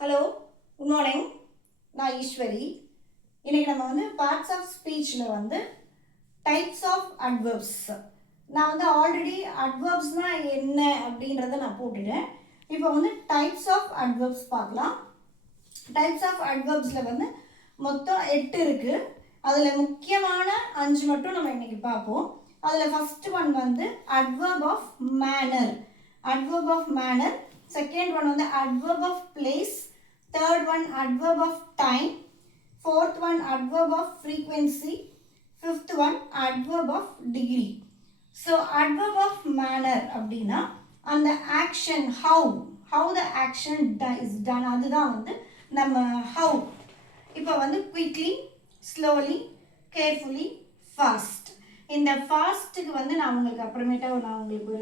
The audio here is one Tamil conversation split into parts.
Hello, good morning. நான் ஈஸ்வரி. இன்றைக்கி நம்ம பார்ட்ஸ் ஆஃப் ஸ்பீச்சில் டைப்ஸ் ஆஃப் அட்வர்ப்ஸ். நான் ஆல்ரெடி அட்வர்ப்ஸ்னால் என்ன அப்படின்றத நான் போட்டுட்டேன். இப்போ டைப்ஸ் ஆஃப் அட்வர்ப்ஸ் பார்க்கலாம். டைப்ஸ் ஆஃப் அட்வர்ப்ஸில் மொத்தம் 8 இருக்குது. அதில் முக்கியமான 5 மட்டும் நம்ம இன்றைக்கி பார்ப்போம். அதில் first one adverb of manner. Adverb of manner. Second one adverb of place. Third one adverb of time. Fourth one adverb of frequency. Fifth one adverb of degree. So adverb of manner அப்படினா அந்த action how the action is done அதுதான் நம்ம how. இப்போ quickly, slowly, carefully, fast. இந்த ஃபாஸ்ட்டுக்கு நான் உங்களுக்கு அப்புறமேட்டா நான் உங்களுக்கு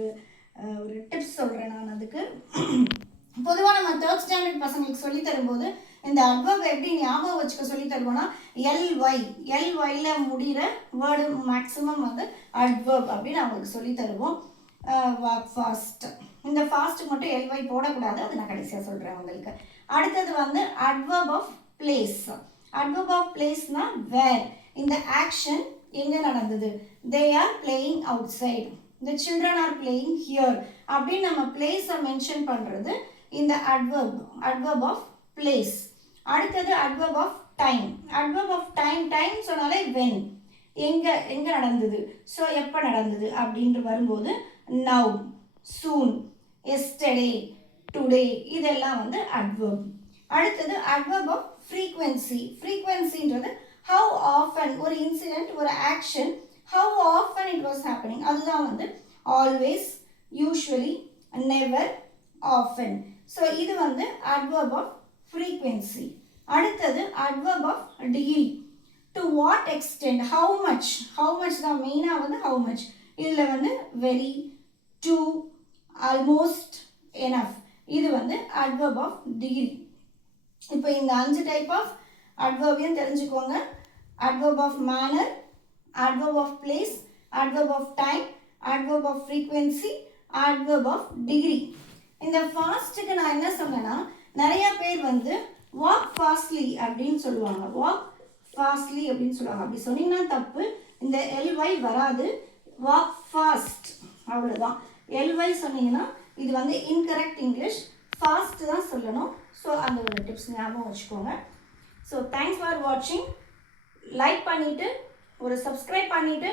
ஒரு டிப்ஸ் சொல்கிறேன். நான் அதுக்கு பொதுவாக நம்ம 3rd ஸ்டாண்டர்ட் பசங்களுக்கு சொல்லி தரும்போது இந்த அட்வர்ப் எப்படி ஞாபகம் வச்சுக்க சொல்லி தருவோம்னா எல்ஒயில் முடிகிற வேர்டு மேக்ஸிமம் அட்வர்ப் அப்படின்னு அவங்களுக்கு சொல்லி தருவோம். Walk fast. இந்த ஃபாஸ்ட்டுக்கு மட்டும் எல்ஒய் போடக்கூடாது, அது நான் கடைசியாக சொல்கிறேன் உங்களுக்கு. அடுத்தது adverb of place. Adverb of பிளேஸ்னால் வேர். இந்த ஆக்ஷன் எங்கே நடந்தது? They are playing outside. The children are playing here. அப்படின்னு நம்ம பிளேஸை மென்ஷன் பண்ணுறது இந்த adverb of place. அடுத்தது adverb of time. adverb of time சொன்னாலே when, எங்கே நடந்தது, ஸோ எப்போ நடந்தது அப்படின்ட்டு வரும்போது now, soon, yesterday, today, இதெல்லாம் adverb. அடுத்தது adverb of frequency. frequencyன்றது how often, ஒரு incident, ஒரு action, how often it was happening. அதுதான் always, usually, never, often. So இது adverb of frequency. அடுத்தது adverb of degree. To what extent, how much தான் மெயினாக how much. இதில் very, to, almost, enough. இது adverb of degree. இப்போ இந்த 5 டைப் ஆஃப் அட்வர்பையும் தெரிஞ்சுக்கோங்க. adverb of manner, adverb of place, adverb of time, adverb of frequency, adverb of degree. இந்த ஃபாஸ்ட்டுக்கு நான் என்ன சொன்னேன்னா, நிறைய பேர் walk fastly அப்படின்னு சொல்லுவாங்க. walk fastly அப்படின்னு சொல்லுவாங்க. அப்படி சொன்னீங்கன்னா தப்பு. இந்த ly வராது. walk fast அவ்வளோதான். ly சொன்னீங்கன்னா இது incorrect English. fast தான் சொல்லணும். ஸோ அந்த ஒரு டிப்ஸ் ஞாபகம் வச்சுக்கோங்க. ஸோ தேங்க்ஸ் ஃபார் வாட்சிங். லைக் பண்ணிவிட்டு ஒரு சப்ஸ்கிரைப் பண்ணிவிட்டு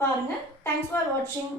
பாருங்கள். தேங்க்ஸ் ஃபார் வாட்சிங்.